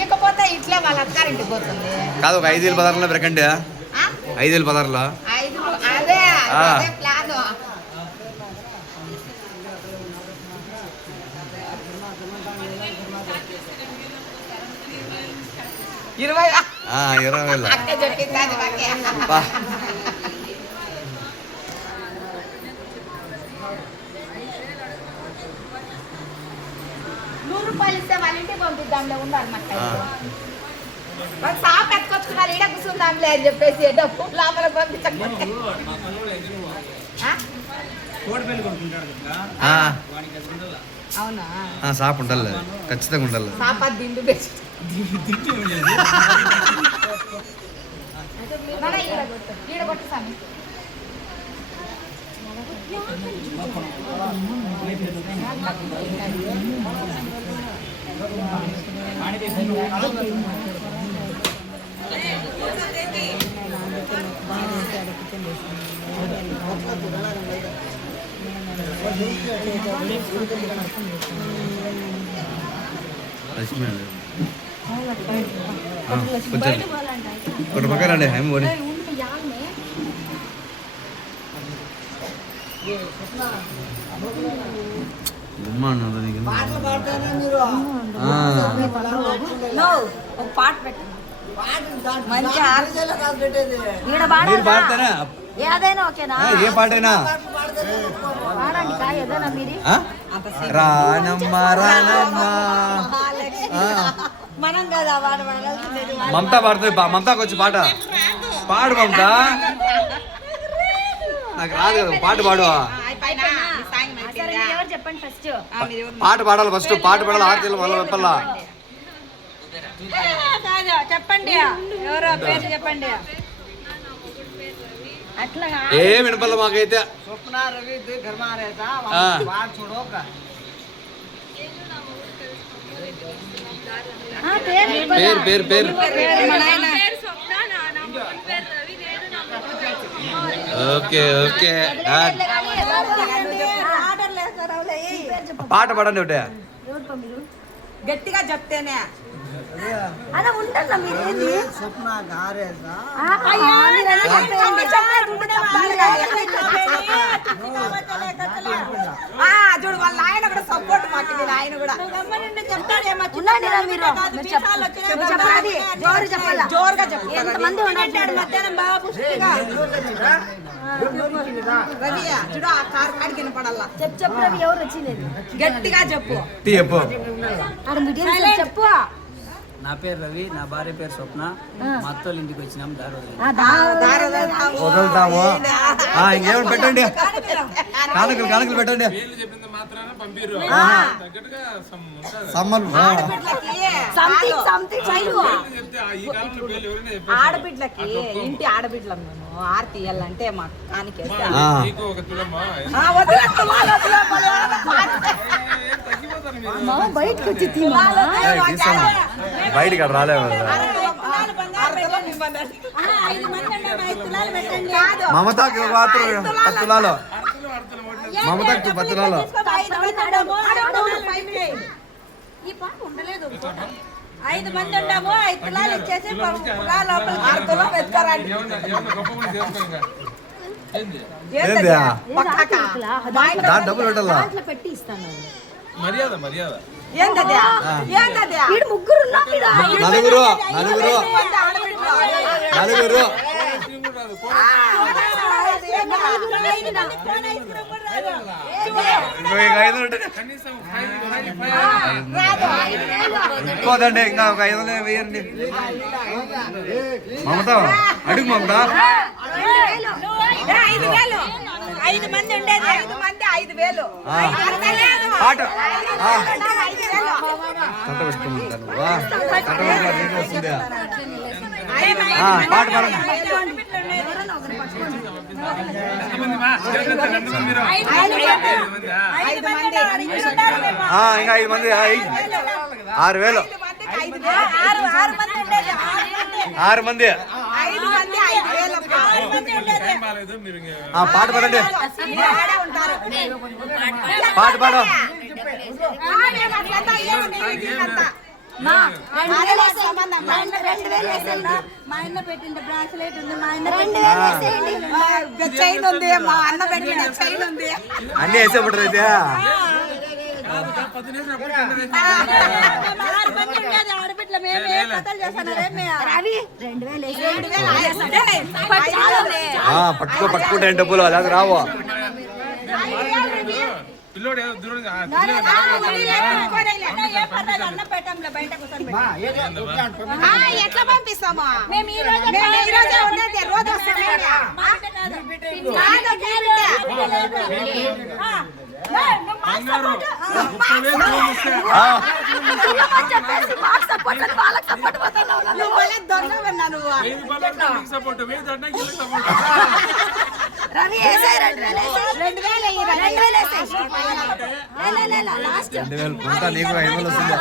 ఇకపోతే ఇట్లా వాళ్ళ అత్తారింటికి పోతుంది. కాదు ఒక 5,000 పదార్లో బ్రెకండి 5,000 పదార్లో అదే ప్లాన్. 20,000 అక్క చెప్పింది అది మాకే. 100 రూపాయలు ఇస్తే వాళ్ళ ఇంటికి పంపిద్దాంలే ఉండాలి మాకు. సాప్ ఎత్తుకొచ్చుకున్నారు ఈడ కూర్చుందాంలే అని చెప్పేసి డబ్బు లోపల పంపించకపోతే అవునా సాప్ ఉండాలి, ఖచ్చితంగా ఉండాలి. సాపా దిండు ఈడ కొట్టు స్వామి. కొంచెం పక్కన రండి హేమ పోనీ. పాట పెట్టండి. ఏదైనా ఓకేనా? ఏ పాటైనా ఏదైనా మీరు రానమ్మ రానమ్మ మనం కదా మమతా పాడుతుంది. మమతాకి వచ్చి పాట పాడు మమత. నాకు రాదు కదా పాట పాడు. చెప్పండి ఫస్ట్. పాట పాడాలి ఫస్ట్. పాట పాడాలి. ఆర్తీలు మళ్ళీ చెప్పాలా? చెప్పండి ఎవరో పేరు చెప్పండి. అట్లా ఏం వినపల్ల మాకైతే. పేరు పేరు పేరు ఓకే ఓకే. పాట పాడండి ఒకటే గట్టిగా చెప్తేనే. అలా ఉంటారా మీరేంది? స్వప్న గారేసా చూడు వాళ్ళ ఆయన కూడా సపోర్ట్ మాకు. ఆయన కూడా జోరుగా చెప్పాలి. ఎంతమంది ఉన్నారు మధ్యాహ్నం బాగా పుష్టిగా రవి చూడు ఆ కారు కాడికి వినపడాలా. చెప్పు రవి ఎవరు వచ్చిలేదు గట్టిగా చెప్పు. చెప్పు చెప్పు. నా పేరు రవి, నా భార్య పేరు స్వప్న. మా అత్తోళ్ళ ఇంటికి వచ్చినాం. వదులుతాము. ఇంకేమైనా పెట్టండి. కానుకలు కానుకలు పెట్టండి. ఆడబిడ్లకి ఇంటి ఆడబిడ్డలం మేము ఆర్తి ఇయ్యాలంటే మాకు కానికి బయటకు వచ్చి బయటికి అక్కడ రాలేము. మమతాకి మాత్రం 10 తులాలు. మమతాకి 10 తులాలు. ఈ పాప ఉండలేదు. 5 మంది ఉన్నాము. 5 తులాలు ఇచ్చేసి లోపల 6 తులాలు పెట్టుకోరండి. డబ్బులు పెట్టాలా? పెట్టి ఇస్తాను. మర్యాద మర్యాద ముగ్గురు నలుగురు నలుగురు నలుగురు. ఇంకోదండి ఇంకా ఒక 500 వేయండి. మమత అడుగు మమత. 5 మంది ఉండేది. 5 మంది 5,000 పాట కంట పెట్టుకుంటాను. వస్తుందా పాట పాడండి. ఇంకా 5 మంది 6,000. 6 మంది. పాట పాడండి. పాట పాడు. మా ఆయన పెట్టిన బ్రాస్లెట్ ఉంది, మా ఆయన చైన్ ఉంది, మా అన్న పెట్టిన చైన్ ఉంది. అన్ని వేసే పడరు అయితే ఆడబిడ్డలు మేమే కథలు చేస్తాను రవి 2000 పట్టుకుంటే డబ్బులు అలా రావు. ఎట్లా పంపిస్తాము మేము ఈ రోజు ఉండేది రోజు రవి 2000 అంతా నీకు 5,000 వస్తుంది.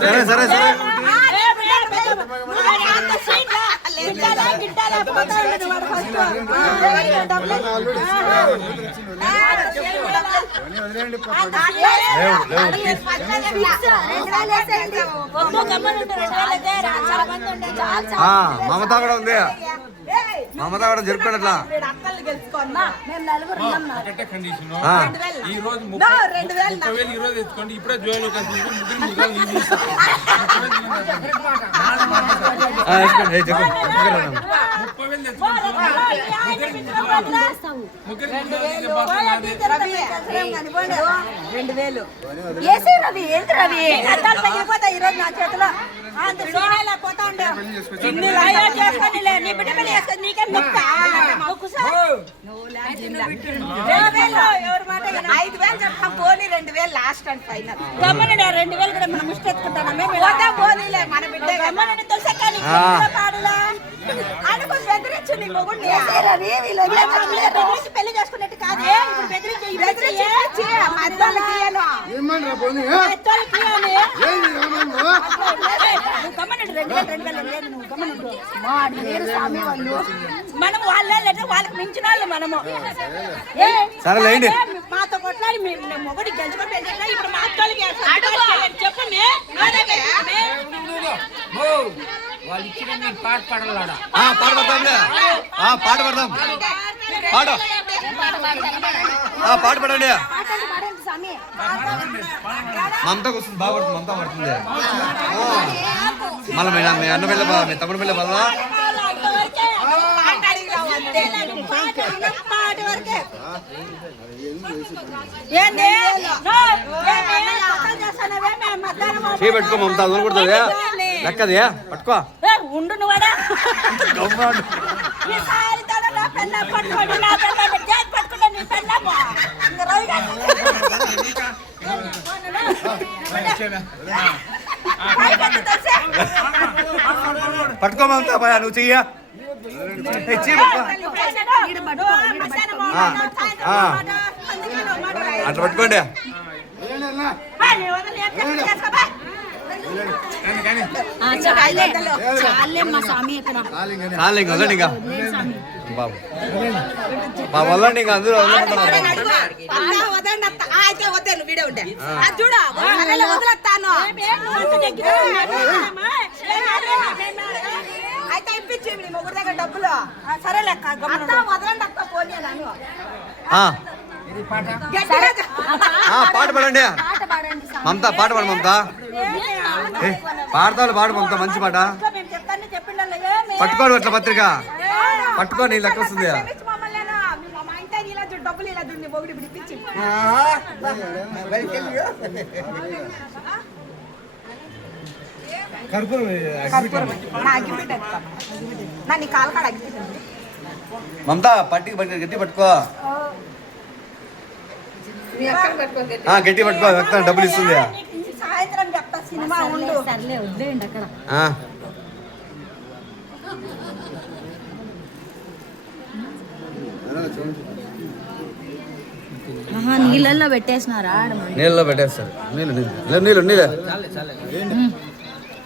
సరే సరే సరే మమత కూడా ఉంది. మమత కూడా జరుపుకోండి అట్లా. తగిలిపోతా ఈ రోజు నా చేతిలో పోతా ఉండే నీకే ఎవరి మాట 5,000 చెప్తాం పోనీ 2,000 లాస్ట్ అండ్ ఫైనల్. గమ్మని 2,000 కూడా మనం ముష్టెత్తుకుంటామే పోనీలే మన బిడ్డ గమ్మని తొలసక్కని పాడులా అనుకుని బెదిరించు నీ మొగుడిని పెళ్లి చేసుకున్నట్టు కాదే ఇప్పుడు బెదిరించి మనం వాళ్ళకి మించిన వాళ్ళు మనము మాతో కొట్లాడి మొగడి గెలుచుకొని పెళ్ళి ఇప్పుడు మా చెప్పు వాళ్ళు ఇచ్చిన పాట పాడాలా పాట పడదాం పాట పడదాం పాట పడండి. మమతకు వస్తుంది బాగా పడుతుంది. మమత పడుతుంది మళ్ళీ మీ అన్న పిల్ల మీ తమ్ముడు పిల్ల పదా చే పెట్టుకో మమత దూరం కొడుతుంది లెక్కది పట్టుకో ఉండు పట్టుకో మమత నువ్వు చెయ్య అట్లా పట్టుకోండి. వదలండి ఇంకా వదలండి ఇంకా అందరూ వదిలేస్తాను అయితే ఇప్పించేవి మొగుడు దగ్గర డబ్బులు సరే లెక్క వదలండి అక్క పోనీ పాట పాడండి మమత. పాట పాడు మమత. పాడతాడు పాడు మమత మంచి పాట. పట్టుకోడు అట్లా పత్రిక పట్టుకో నీ లెక్క వస్తుంది. డబ్బులు ఇలా దున్ని మొగుడు ఇప్పుడు ఇప్పించి నీ కాలు కాడ అగ్గిపోయింది మమత. పట్టికి గట్టి పట్టుకో గట్టి పట్టుకో డబ్బులు ఇస్తుంది. సాయంత్రం చెప్తా సినిమా ఉండు. సర్లే వద్దేయండి అక్కడ. ఆహా, నీళ్ళల్లో పెట్టేసినారా ఆడమని. నీళ్ళలో పెట్టేస్తారు. నీళ్ళు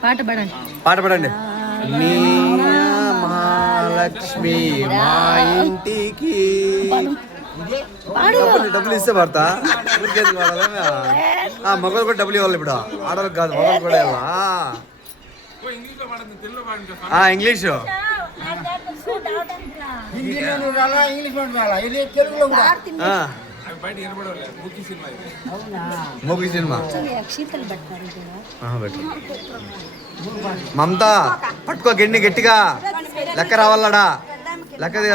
పాట పాడండి. పాట పాడండి. నీ మహాలక్ష్మి మా ఇంటికి. డబ్బులు ఇస్తే పడతా. ఊరికేది వాడాలా? మగలు కూడా డబ్బులు ఇవ్వాలి ఇప్పుడు. ఆడవాళ్ళకి కాదు, మగలు కూడా ఇవ్వాలా? English movie cinema. మమతా పట్టుకో గిన్నె గట్టిగా. లెక్క రావాలడా? లెక్కది.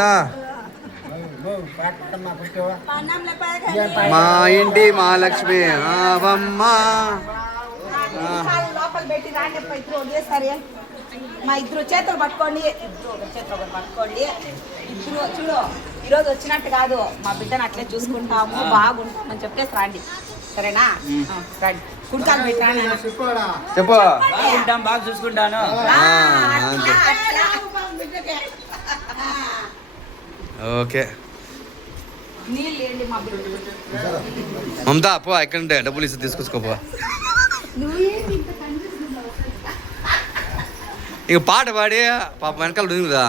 మా ఇంటి మహాలక్ష్మి ఆవమ్మ. లోపల పెట్టి రాండి ఇద్దరు ఒకేసారి. మా ఇద్దరు చేతులు పట్టుకోండి. ఇద్దరు చూడు, ఈరోజు వచ్చినట్టు కాదు, మా బిడ్డను అట్లే చూసుకుంటాము, బాగుంటాం అని చెప్పేసి రండి. సరేనా? రండి. కుడికాలు పెట్టా. చెప్పు. బాగుంటాం, బాగా చూసుకుంటాను. ఓకే. నీళ్ళు వేయండి మా బిడ్డ. మమతా పో, ఎక్కడంటే డబ్బులు ఇస్తే తీసుకొచ్చుకోపో. ఇక పాట పాడి పాప వెనకాల ఉంది కదా.